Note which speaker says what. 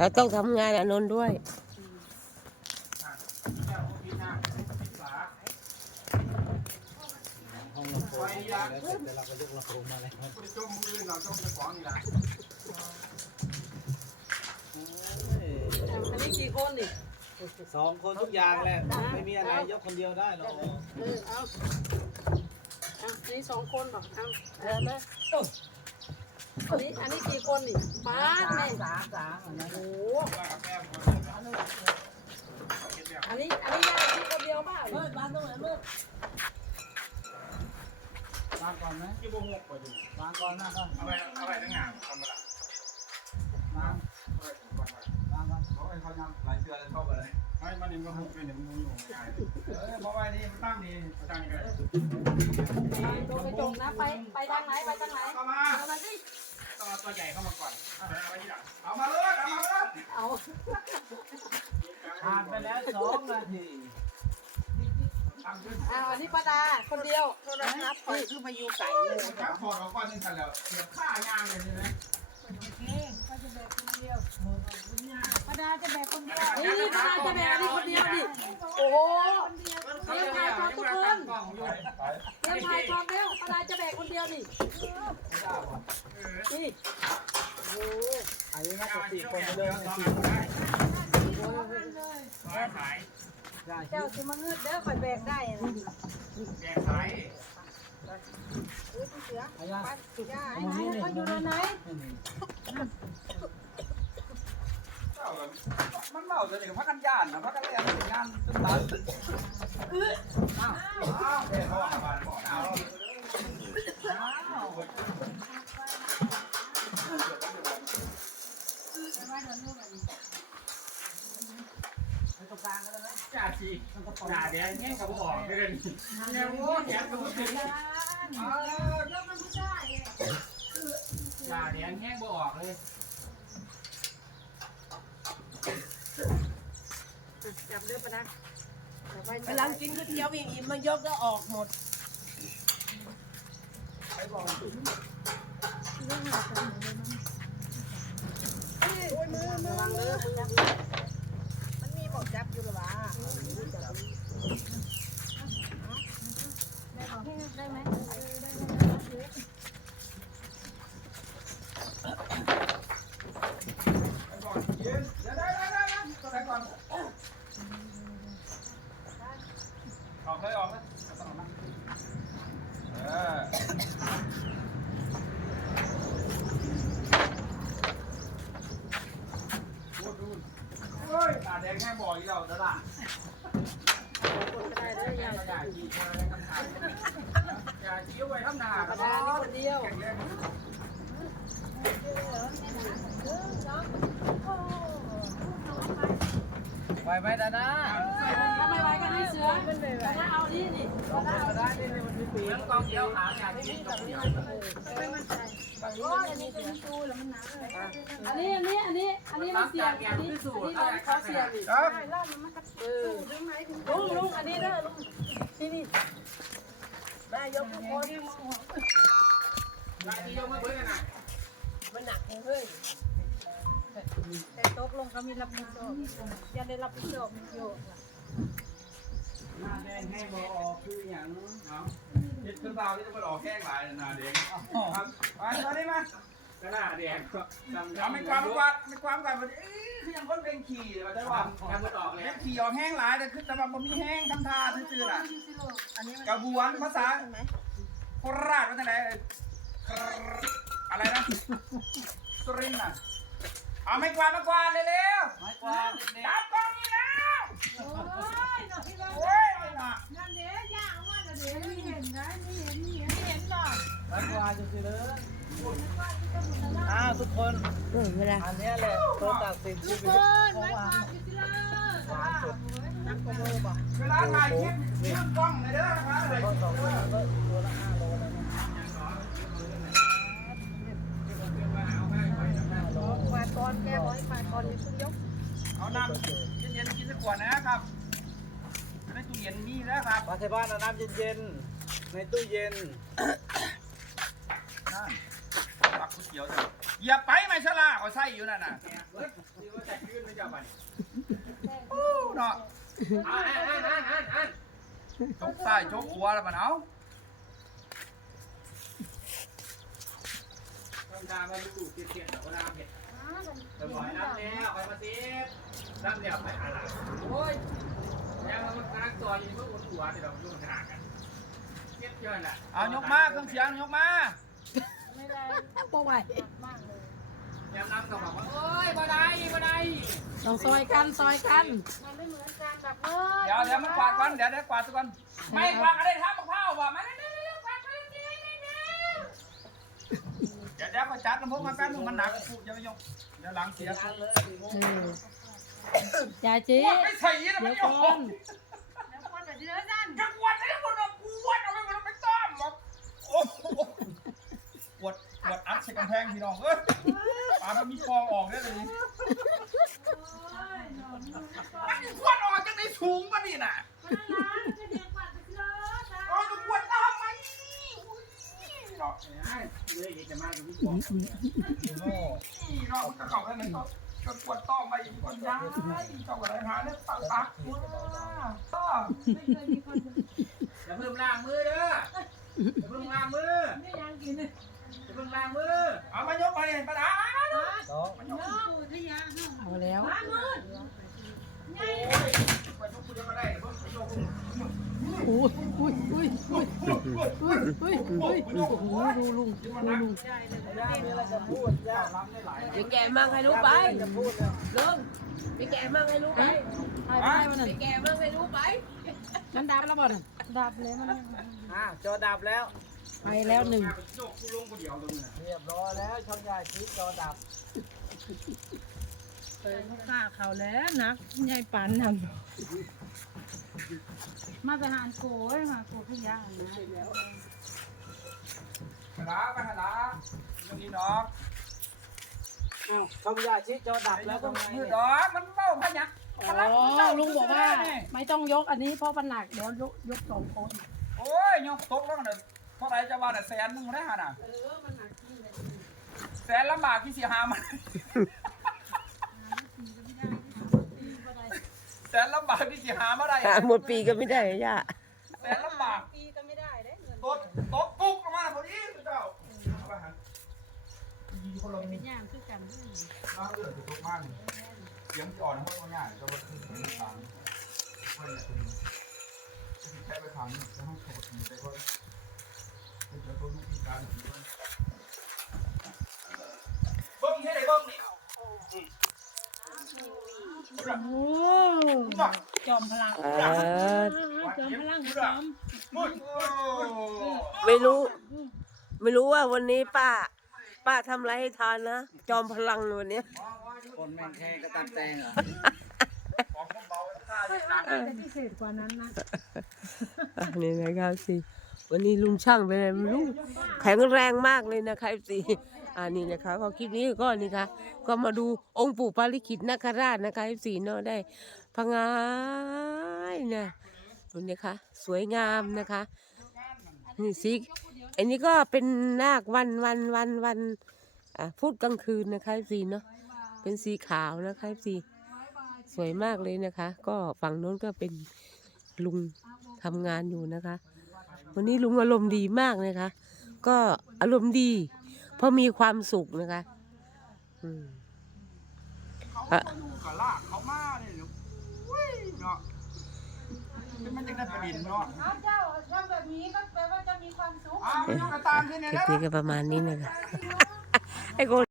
Speaker 1: เขาต้องทำงานอานนท์ด้วย
Speaker 2: ห้องลำโพงแล้วเสร็จแต่เราก็ยกลำโพงมาแล้ว
Speaker 3: จมมือเราจมจะฟ้องนี่ละ
Speaker 4: อันนี้กี่คนนี่
Speaker 2: สองคนทุกอย่างแหละไม่มีอะไรยกคนเดียวได้หรอก
Speaker 4: เออเอาเอาอันนี้สองคนบอกเอา
Speaker 1: เออมา
Speaker 4: อันนี้อันนี้กี่คนนี่ป้าแม่
Speaker 5: สาสา
Speaker 4: โอ้โห
Speaker 3: ว่ากับแม่คน
Speaker 4: อันนี้อันนี้ยายที่คนเดียวบ้า
Speaker 5: เลิกบ้านตรงไหนเลิก
Speaker 2: วางก่อนไหม
Speaker 3: ที่บ่หกไปดู
Speaker 2: วางก่อนนะก่อน
Speaker 3: เอาไปเอาไปทั้งงานทำมาละ
Speaker 2: วาง
Speaker 3: เอางก่อนไป
Speaker 2: วางก่อน
Speaker 3: เขาให้เขาทำหลายเชือแล้วเข้าไปเลย ไม่มันนี่ก็หกเป็นหนึ่งมือของงานเออเพราะว่านี่ตั้งนี่ตั้งนี่ก็
Speaker 4: โดนกระจกนะไปไปทางไหนไปทางไหน
Speaker 3: เข้ามา
Speaker 4: เอามาสิ
Speaker 3: ต้อตัวใหญ่เข้ามาก่อนเอาไว้ที่หลังเอามาเลยเอามาเลย
Speaker 4: เอา
Speaker 2: ผ่านไปแล้วสองนาที
Speaker 3: ตั้งขึ้น
Speaker 4: เอาอันนี้ป้าดาคนเดียว
Speaker 5: โทรศัพท์คอยคือมาอยู่ไก่หมู
Speaker 3: จับถอดออกก่อนนึงกันแล้วเสียบข้ายางเลยใช่ไหมนี่
Speaker 5: ป้าดาจะแบกคนเดียว
Speaker 4: นี่นี่ป้าดาจะแบกอันนี้คนเดียวดิโอ้โหเตรียมถ่ายทอดทุกคนเตรียมถ่ายทอดเร็วป้าดาจะแบกคนเดียวนี่นี่
Speaker 2: อันนี้น่าจะสี่คนไปเลยนะสี่
Speaker 3: ขาย
Speaker 2: ได้
Speaker 5: เจ้าสิมาเงืดเด้อคอยแบกได้นะ
Speaker 3: แกขาย
Speaker 5: เอ้ยพี่เสือ
Speaker 2: เอาย่า
Speaker 5: ไปสุดยา
Speaker 2: เอามานี่นี่
Speaker 5: เขาอยู่ในไหน
Speaker 3: มันเล่าจะถึงพักกันย่านนะพักกันเรียนถึงงานจนตายอ้าวอ้าวเดี๋ยวเขาอ่านมาบอกเอาจ่าชีจ่าเดี๋ยวแง่กับบอกเกินแง่โว้แง่กับถึงจ่าเดี๋ยวแง่บอกเลย
Speaker 4: จับเด้อป้าดาจับไว้
Speaker 5: กำลังกินก๋วยเตี๋ยวอิ่มอิ่มมายกแล้วออกหมด
Speaker 4: ระวังเด้อ
Speaker 5: มันมีบอกจับอยู่หรอวะ
Speaker 4: ได้ไหม
Speaker 3: ก่อนยืนเดี๋ยวได้ได้ได้ก็ได้ก่อนออกเลยออกเลยต้องออกมาเออพูดดูเฮ้ยตาแดงแง่ บ่อยเราตลาด
Speaker 4: ได้เด้อยัง
Speaker 3: อย่าขี้อะไรคำถามอย่าขี้ไว้ข้างหน้า
Speaker 4: ป้าดานี่คนเดียว
Speaker 3: แข็งแรง
Speaker 2: ไปไหมดาด้า
Speaker 4: ถ้าไม่ไหวก็ให้เสือป้าดาเอานี่นี่
Speaker 2: ลองไปก็ได้นี่นี่มันมีปีก
Speaker 3: กองเดียวขาอย่าขี้ตรงเดียว
Speaker 4: อันนี้อันนี้อันนี้อันนี้มันเสียงอันนี้อันนี้เราเขาเสียงนี่
Speaker 3: ครับ
Speaker 4: เออลุงลุงอันนี้เด้อลุงนี่นี่
Speaker 5: แม่ยกทุกคน
Speaker 3: ได้ที่ยกมาเพื่อนน่ะ
Speaker 5: มันหนักเฮ้ยแต่ตกลงก็มีรับผิดชอบย่าได้รับผิดชอบมันโยก
Speaker 2: หน้าแดงให้บอออกคืออย่าง
Speaker 3: เอา เห็ดขึ้นเบาที่จะมาหลอกแข้งหลายนาเด็กครับมาตอนนี้มาหน้าแดงก็เอาไม่ความไม่ความไม่ความกันพอดีคือยังคนเป็นขี่มาได้ว่าการมันออกเลยขี่ออกแห้งหลายแต่คือแต่ว่าบ่มีแห้งทำทาซื่อๆน่ะกระบวนภาษาโคราชว่าจังไดอะไรนะสุรินทร์น่ะเอาไม่กวาดม่กวาดเร็วๆ
Speaker 2: ไม้กวาด
Speaker 3: จับกล้องนี่แล้ว
Speaker 2: คน
Speaker 1: เออเวลา
Speaker 2: อันเนี้ยแหละตัวตัดสินชีวิตของวานวานสุด
Speaker 5: นักกว่าโมบอก
Speaker 3: เวลาถ่ายคลิปเชื่อมกล้องเลยเด้อครับ
Speaker 2: ก็สองตัวก็ตัวละห้าโลแล้วนะ
Speaker 5: ควายก้อนแก้ร้อยควายก้อนมีชุดยก
Speaker 3: เอาน้ำเย็นๆกินสักขวดนะครับในตู้เย็นมีนะครับ
Speaker 2: มาที่บ้านเอาน้ำเย็นๆในตู้เย็น
Speaker 3: นั่นตัก เขียวจ้ะอย่าไป ไม่ชะลาก็ใส่อยู่นั่นน่ะ
Speaker 2: เบิดสิว่าจะยืนไม่จับมัน
Speaker 3: โอ้เนาะ
Speaker 2: อ่านอ่านอ่านอ่านอ่าน
Speaker 3: จกซ้ายจกขวาแล้วมันเอา
Speaker 2: ต้องการมาดูเสียดๆแต่ว่าน้ำเผ็ดไปบ่อยน้ำแล้วไปมาสิน้ำแล้วไปหาหลังโอ้ยแม่มันกำลังจอยอยู่เมื่อวันหัวที่เรายุ่งห่างกันเก็บเยอะแหละ
Speaker 3: เอายกมาเครื่องเสียงยกมา
Speaker 5: ไม่ได้
Speaker 4: บ่ไหว
Speaker 5: มากเล ย
Speaker 2: ยามน้ำก็บอกว่าโอ้ยบ่ได้บ่ได้
Speaker 4: ต้องซอยกันซอยกัน
Speaker 5: มันไม่เหมือนกันแบบเออ
Speaker 3: เดี๋ยวเดี๋ยวมันกวาดก่อนเดี๋ยวเดี๋ยวกวาดซะก่อนไม่กวาดก็ได้ทำมะพร้าวว่ะมาเร็วๆๆๆกวาดไปเร็วๆเดี๋ยวเดี๋ยวก็จัดลำโพงมาแป๊บนึงมันหนักกูจะไม่ยกเดี๋ยวหลังเสีย
Speaker 4: เออยายจี
Speaker 3: กวาดไม่ใส่ยี่นะมัน
Speaker 4: เดี๋ยว
Speaker 3: โย
Speaker 4: ก่อน
Speaker 3: ใส่กำแพงพี่น้องเอ้ยปามันมีฟองออกได้เลยมันมีควันออกจากในถุงมันนี่น่ะโอ้ยกวดตามไหมเนาะ
Speaker 2: เลยจะมาดูที่ของ
Speaker 3: โอ้ยเนาะมันก็เข้ากันเลยเนาะจนกวดต้อมไปกวดย้ายเข้ากันเลยหาเนี่ยตักตักว้าก็
Speaker 5: ไม่เคยมีคน
Speaker 2: อย่าเพิ่มล้างมือเด้ออย่าเพิ่งล้างมือ
Speaker 5: ไม่ยังกินเลย
Speaker 2: อย่าเพิ่งล้างมือ
Speaker 3: เอามายกไปเลยปะดา
Speaker 5: น้องทยา
Speaker 4: เอาแล้ว
Speaker 5: ห้าหมื่น
Speaker 3: โอ้ยไปยกคุณจะมาได้เพิ่งไปยกคุณ
Speaker 4: อุ้ยอุ้ยอุ้ยอุ้ยอุ้ยอุ้ยอุ้ยโอ้โหดูลุงดูลุง
Speaker 1: ไปแกะมั่งให้รู้ไปลุงไปแกะมั่งให้รู้ไป
Speaker 4: ไปไปวัน
Speaker 1: ไปแกะมั่งให้รู้ไป
Speaker 4: มันดับแล้วบ่น่ะ
Speaker 5: ดับเลยมัน
Speaker 2: อ่าจอดับแล้ว
Speaker 4: ไปแล้วหนึ่ง
Speaker 3: ยกคุณลงคนเดียวตรงนี้
Speaker 2: เรียบร้อยแล้วช่องใหญ่ชี้จอดับ
Speaker 5: เปิดข้าเขาแล้วนักใหญ่ปันนำมาไปหาโกยมาโกทยานะ
Speaker 3: ปะดาไปหาดาตรงนี้ดอก
Speaker 2: ช่องใหญ่ชี้จอดับแล้ว
Speaker 3: ก็
Speaker 2: ทำไง
Speaker 3: มือ
Speaker 2: เนี่ย
Speaker 3: ดอกมันเบ้าพยัก
Speaker 4: อ๋อลุงบอกว่า ไม่ต้องยกอันนี้เพราะมันหนักเดี๋ยวยกยกสองคน
Speaker 3: โอ้ยยกตกแล้วเนี่ย เท่าไรจะว่าแต่แสนนึงได้ฮะน่ะแสนลำบากที่สีหามัน แสนลำบากที่สีหามาได้
Speaker 1: หาหมดปีก็ไม่ได้อะย่า
Speaker 3: แสนลำบาก
Speaker 5: ปีก็ไม่ได้เด้เงิน
Speaker 3: ตกตกปุ๊กลงมาพอดีเจ้าเอาไปหันยิงคนลง
Speaker 5: เป็นย่างคือกันด้วย
Speaker 3: น้ำเลือดตกมากเสียงจ่อนะเพราะว่าง่ายจะมาขึ้นถึงสามคนเนี่ยคนจะแค่ไปขังจะห้องโถดไปก็จะตัวลูกพิกา
Speaker 5: โอ้จอมพลัง
Speaker 1: เออ
Speaker 5: จอมพลังจอม
Speaker 1: ไม่รู้ ไม่รู้ว่าวันนี้ป้า ป้าทำอะไรให้ทานนะ จอมพลังวันเนี้ย
Speaker 2: คนแม่งแทงกระตันแตงเหรอ
Speaker 3: ของเบาๆท่า
Speaker 5: เฮ้ยมันอาจจะพิเศษกว่านั้นนะ
Speaker 1: อะนี่นะครับสิ วันนี้ลุงช่างเป็นไงไม่รู้แข็งแรงมากเลยนะครับสิอ่านี่นะคะก็คลิปนี้ก็นี่ค่ะ ก็มาดูองค์ปู่ปาริกิตนาคราชนะคะสีเนาะได้พังงายนะดูนี่ค่ะสวยงามนะคะนี่สิอันนี้ก็เป็นนาควันวันวันวันอ่าพูดกลางคืนนะคะสีเนาะเป็นสีขาวนะคะสีสวยมากเลยนะคะ ก็ฝั่งโน้นก็เป็นลุงทำงานอยู่นะคะ วันนี้ลุงอารมณ์ดีมากนะคะ ก็อารมณ์ดี เพราะมีความสุขนะคะอืม
Speaker 3: เขาก็อยู่กับลากเขามาเนี่ยอุ้ยเนาะมันจะได้ประดินเนาะ
Speaker 5: อ้าวเจ้าทำแบบนี้ก็แปลว่าจะมีความสุข
Speaker 3: อ้าวมันอยู่กับตามที่
Speaker 1: ค
Speaker 3: เนี่ย
Speaker 1: ลิป
Speaker 3: นะ
Speaker 1: นี้ก็ประมาณนี้นะคะ ไอ้คน